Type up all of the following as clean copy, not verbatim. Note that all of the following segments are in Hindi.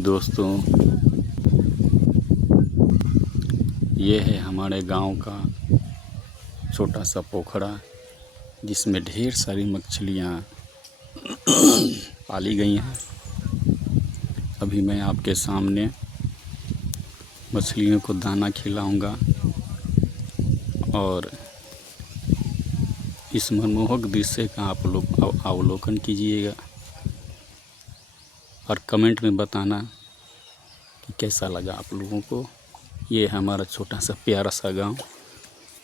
दोस्तों, ये है हमारे गांव का छोटा सा पोखरा, जिसमें ढेर सारी मछलियाँ पाली गई हैं। अभी मैं आपके सामने मछलियों को दाना खिलाऊंगा और इस मनमोहक दृश्य का आप लोग अवलोकन कीजिएगा और कमेंट में बताना कि कैसा लगा आप लोगों को। ये है हमारा छोटा सा प्यारा सा गांव।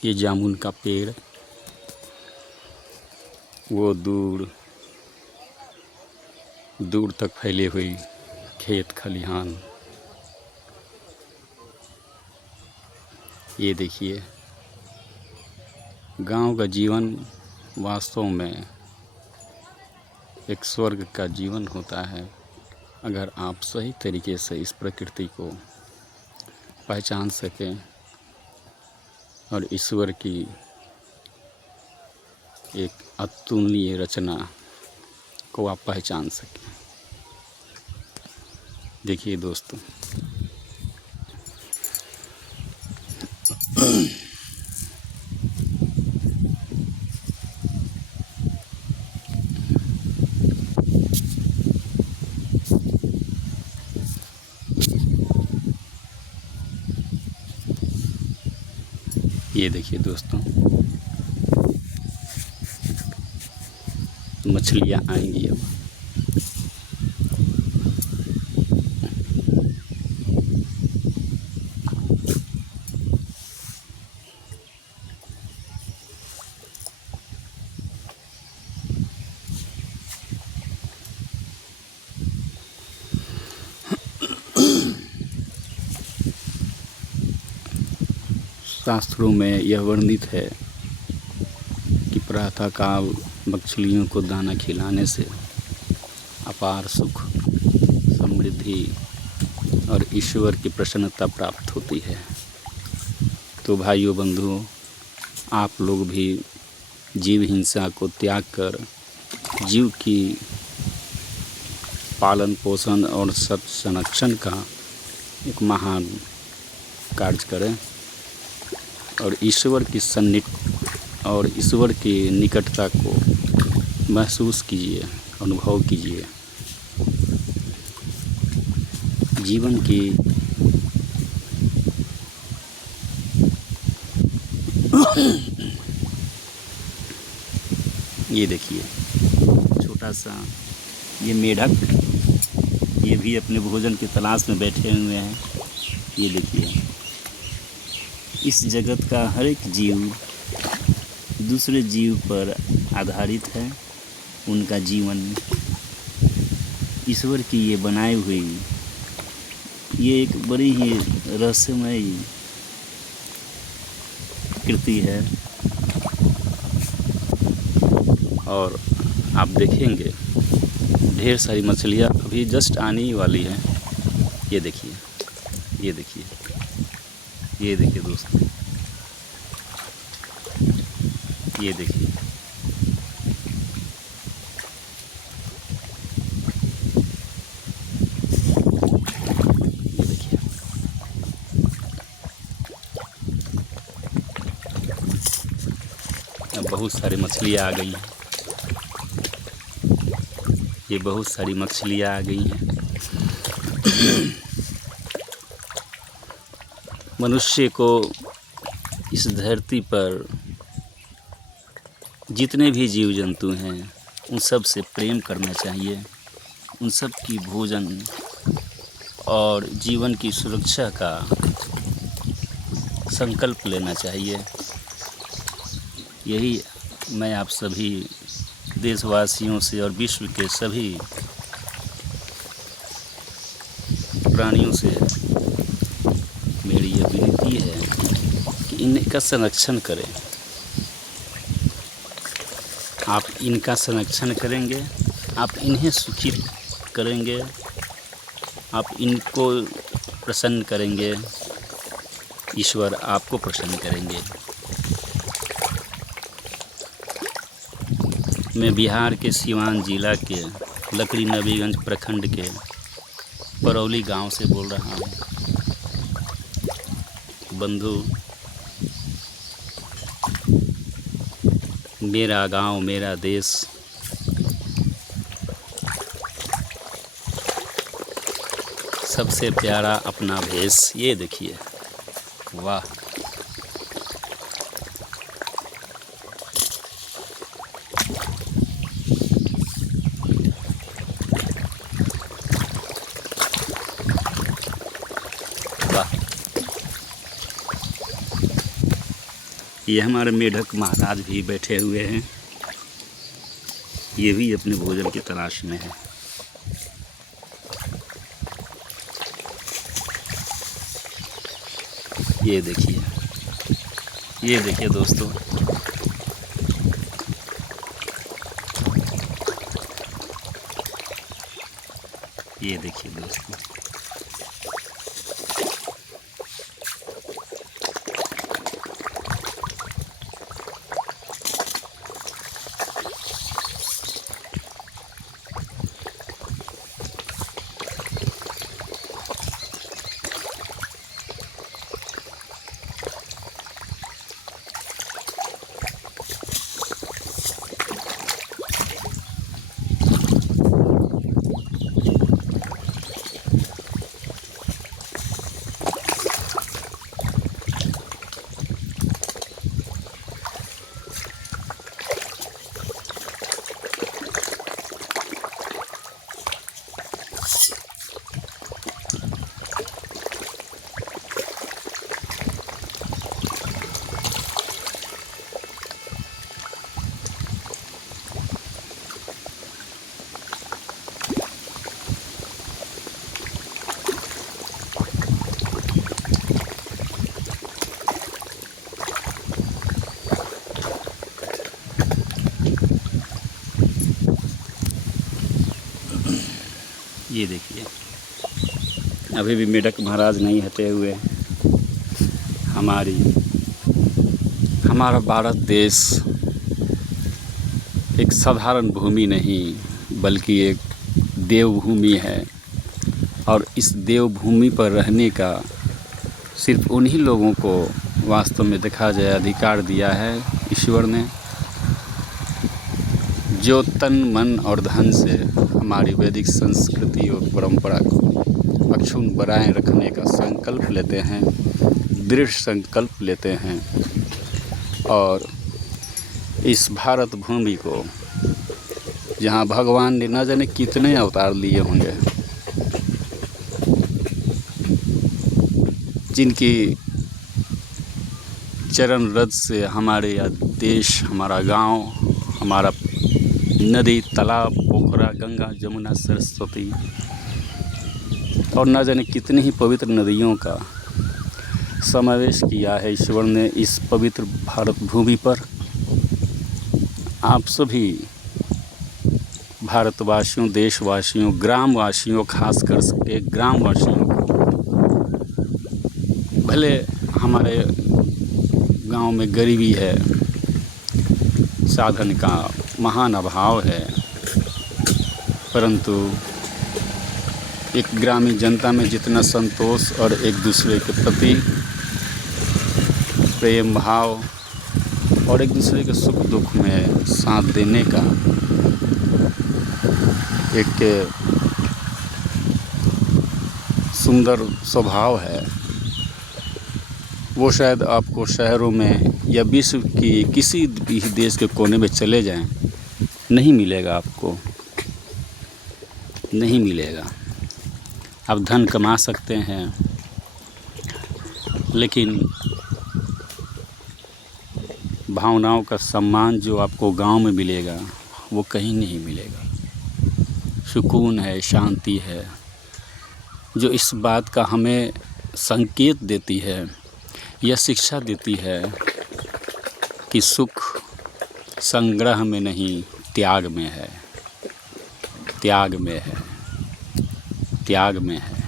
ये जामुन का पेड़, वो दूर दूर तक फैली हुई खेत खलिहान। ये देखिए, गांव का जीवन वास्तव में एक स्वर्ग का जीवन होता है, अगर आप सही तरीके से इस प्रकृति को पहचान सकें और ईश्वर की एक अतुलनीय रचना को आप पहचान सकें। देखिए दोस्तों, ये देखिए दोस्तों, मछलियाँ आएंगी अब। शास्त्रों में यह वर्णित है कि प्रातःकाल मछलियों को दाना खिलाने से अपार सुख, समृद्धि और ईश्वर की प्रसन्नता प्राप्त होती है। तो भाइयों बंधुओं, आप लोग भी जीव हिंसा को त्याग कर जीव की पालन पोषण और संरक्षण का एक महान कार्य करें और ईश्वर की निकटता को महसूस कीजिए, अनुभव कीजिए। जीवन की ये देखिए, छोटा सा ये मेढक, ये भी अपने भोजन की तलाश में बैठे हुए हैं। ये देखिए, इस जगत का हर एक जीव दूसरे जीव पर आधारित है। उनका जीवन ईश्वर की ये बनाई हुई ये एक बड़ी ही रहस्यमय कृति है। और आप देखेंगे ढेर सारी मछलियाँ अभी जस्ट आने ही वाली हैं। ये देखिए, ये देखिए, ये देखिए दोस्तों, ये देखिए। ये देखिए, अब बहुत सारी मछलियाँ आ गई हैं। ये बहुत सारी मछलियाँ आ गई हैं। मनुष्य को इस धरती पर जितने भी जीव जंतु हैं उन सब से प्रेम करना चाहिए। उन सब की भोजन और जीवन की सुरक्षा का संकल्प लेना चाहिए। यही मैं आप सभी देशवासियों से और विश्व के सभी प्राणियों से मेरी यह विनती है कि इनका संरक्षण करें। आप इनका संरक्षण करेंगे, आप इन्हें सुखी करेंगे, आप इनको प्रसन्न करेंगे, ईश्वर आपको प्रसन्न करेंगे। मैं बिहार के सिवान जिला के लकड़ी नबीगंज प्रखंड के परौली गांव से बोल रहा हूँ। बंधु, मेरा गांव मेरा देश, सबसे प्यारा अपना भेष। ये देखिए, वाह, वाह। ये हमारे मेढक महाराज भी बैठे हुए हैं। ये भी अपने भोजन की तलाश में है। ये देखिए दोस्तों, ये देखिए दोस्तों, ये देखिए, अभी भी मेढक महाराज नहीं हटे हुए। हमारा भारत देश एक साधारण भूमि नहीं बल्कि एक देवभूमि है, और इस देवभूमि पर रहने का सिर्फ उन्हीं लोगों को वास्तव में देखा जाए अधिकार दिया है ईश्वर ने, जो तन मन और धन से हमारी वैदिक संस्कृति और परंपरा को अक्षुण्ण बनाए रखने का संकल्प लेते हैं, दृढ़ संकल्प लेते हैं, और इस भारत भूमि को, जहाँ भगवान ने न जाने कितने अवतार लिए होंगे, जिनकी चरण रज से हमारे यह देश, हमारा गांव, हमारा नदी, तालाब, पोखरा, गंगा, जमुना, सरस्वती और न जाने कितनी ही पवित्र नदियों का समावेश किया है ईश्वर ने इस पवित्र भारत भूमि पर। आप सभी भारतवासियों, देशवासियों, ग्रामवासियों, खासकर के ग्रामवासियों को, भले हमारे गांव में गरीबी है, साधन का महान अभाव है, परंतु एक ग्रामीण जनता में जितना संतोष और एक दूसरे के प्रति प्रेम भाव और एक दूसरे के सुख दुख में साथ देने का एक सुंदर स्वभाव है, वो शायद आपको शहरों में या विश्व की किसी भी देश के कोने में चले जाएं, नहीं मिलेगा, आपको नहीं मिलेगा। आप धन कमा सकते हैं, लेकिन भावनाओं का सम्मान जो आपको गांव में मिलेगा वो कहीं नहीं मिलेगा। सुकून है, शांति है, जो इस बात का हमें संकेत देती है, यह शिक्षा देती है कि सुख संग्रह में नहीं, त्याग में है, त्याग में है, त्याग में है।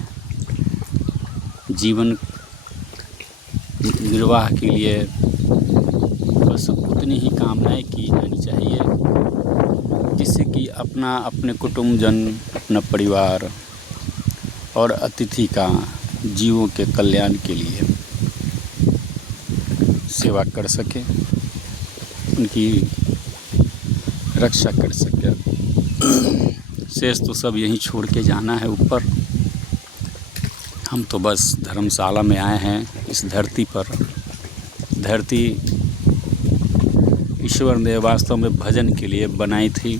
जीवन निर्वाह के लिए बस उतनी ही कामनाएं की जानी चाहिए जिससे कि अपने कुटुंबजन, अपना परिवार और अतिथि का जीवों के कल्याण के लिए सेवा कर सके, उनकी रक्षा कर सके। शेष तो सब यहीं छोड़ के जाना है ऊपर। हम तो बस धर्मशाला में आए हैं। इस धरती पर, धरती ईश्वर ने वास्तव में भजन के लिए बनाई थी।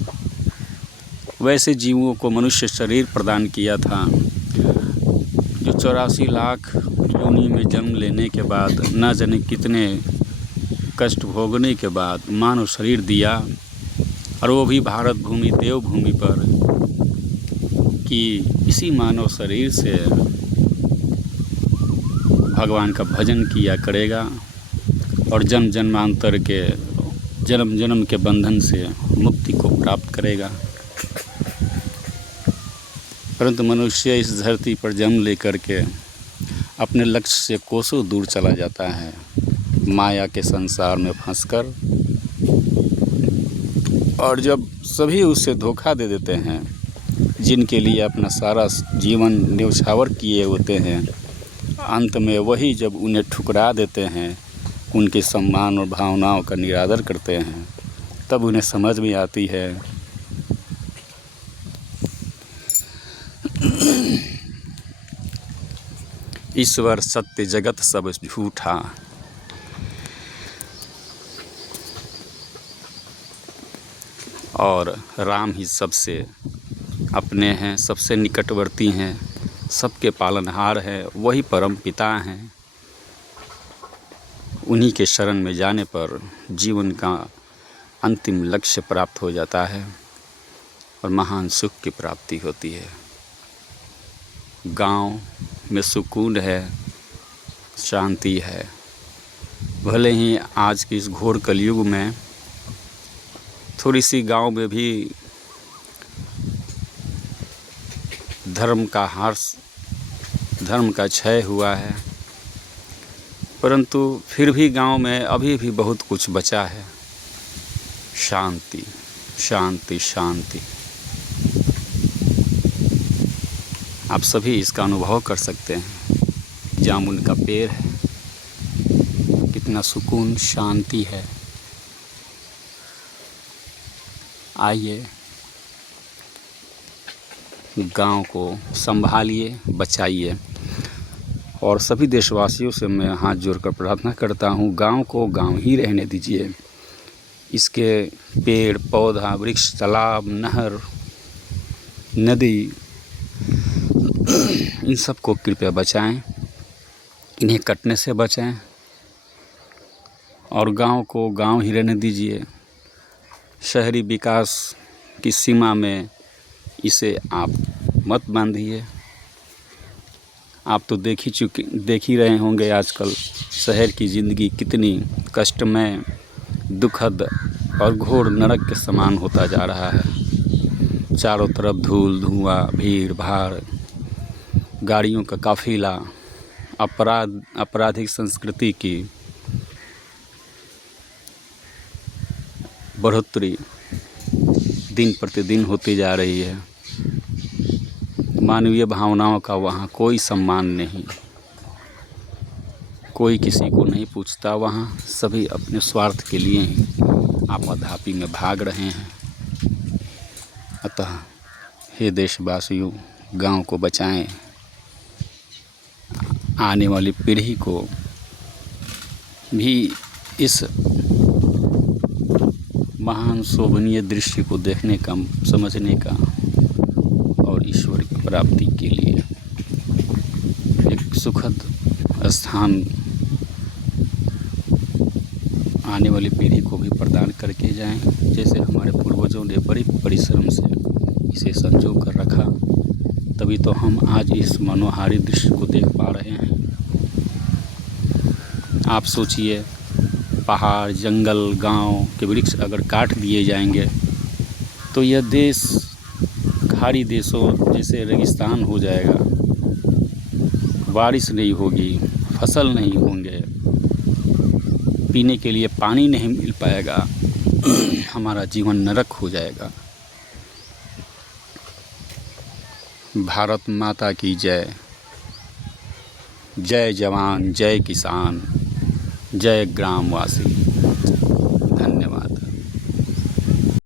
वैसे जीवों को मनुष्य शरीर प्रदान किया था जो 84 लाख योनि में जन्म लेने के बाद, न जाने कितने कष्ट भोगने के बाद मानव शरीर दिया, और वो भी भारत भूमि, देवभूमि पर, कि इसी मानव शरीर से भगवान का भजन किया करेगा और जन्म जन्मांतर के, जन्म जन्म के बंधन से मुक्ति को प्राप्त करेगा। परंतु मनुष्य इस धरती पर जन्म लेकर के अपने लक्ष्य से कोसों दूर चला जाता है, माया के संसार में फंसकर। और जब सभी उससे धोखा दे देते हैं, जिनके लिए अपना सारा जीवन न्यौछावर किए होते हैं, अंत में वही जब उन्हें ठुकरा देते हैं, उनके सम्मान और भावनाओं का निरादर करते हैं, तब उन्हें समझ में आती है ईश्वर सत्य, जगत सब झूठा। और राम ही सबसे अपने हैं, सबसे निकटवर्ती हैं, सबके पालनहार हैं, वही परम पिता हैं। उन्हीं के शरण में जाने पर जीवन का अंतिम लक्ष्य प्राप्त हो जाता है और महान सुख की प्राप्ति होती है। गांव में सुकून है, शांति है। भले ही आज के इस घोर कलयुग में थोड़ी सी गांव में भी धर्म का ह्रास, धर्म का क्षय हुआ है, परंतु फिर भी गांव में अभी भी बहुत कुछ बचा है। शांति, शांति, शांति। आप सभी इसका अनुभव कर सकते हैं। जामुन का पेड़ है, कितना सुकून, शांति है। आइए, गांव को संभालिए, बचाइए। और सभी देशवासियों से मैं हाथ जोड़कर प्रार्थना करता हूँ, गांव को गांव ही रहने दीजिए। इसके पेड़ पौधा, वृक्ष, तालाब, नहर, नदी, इन सब को कृपया बचाएं, इन्हें कटने से बचाएं और गांव को गांव ही रहने दीजिए। शहरी विकास की सीमा में इसे आप मत बांधिए। आप तो देख ही रहे होंगे आजकल शहर की ज़िंदगी कितनी कष्टमय, दुखद और घोर नरक के समान होता जा रहा है। चारों तरफ धूल, धुआं, भीड़ भाड़, गाड़ियों का काफिला, आपराधिक संस्कृति की बढ़ोतरी दिन प्रतिदिन होती जा रही है। मानवीय भावनाओं का वहाँ कोई सम्मान नहीं, कोई किसी को नहीं पूछता। वहाँ सभी अपने स्वार्थ के लिए ही आपाधापी में भाग रहे हैं। अतः हे देशवासियों, गांव को बचाएं, आने वाली पीढ़ी को भी इस महान शोभनीय दृश्य को देखने का, समझने का और ईश्वर की प्राप्ति के लिए एक सुखद स्थान आने वाली पीढ़ी को भी प्रदान करके जाएं। जैसे हमारे पूर्वजों ने बड़ी परिश्रम से इसे संजो कर रखा, तभी तो हम आज इस मनोहारी दृश्य को देख पा रहे हैं। आप सोचिए, पहाड़, जंगल, गांव के वृक्ष अगर काट दिए जाएंगे तो यह देश खाड़ी देशों जैसे रेगिस्तान हो जाएगा। बारिश नहीं होगी, फसल नहीं होंगे, पीने के लिए पानी नहीं मिल पाएगा, हमारा जीवन नरक हो जाएगा। भारत माता की जय। जय जवान, जय किसान, जय ग्रामवासी।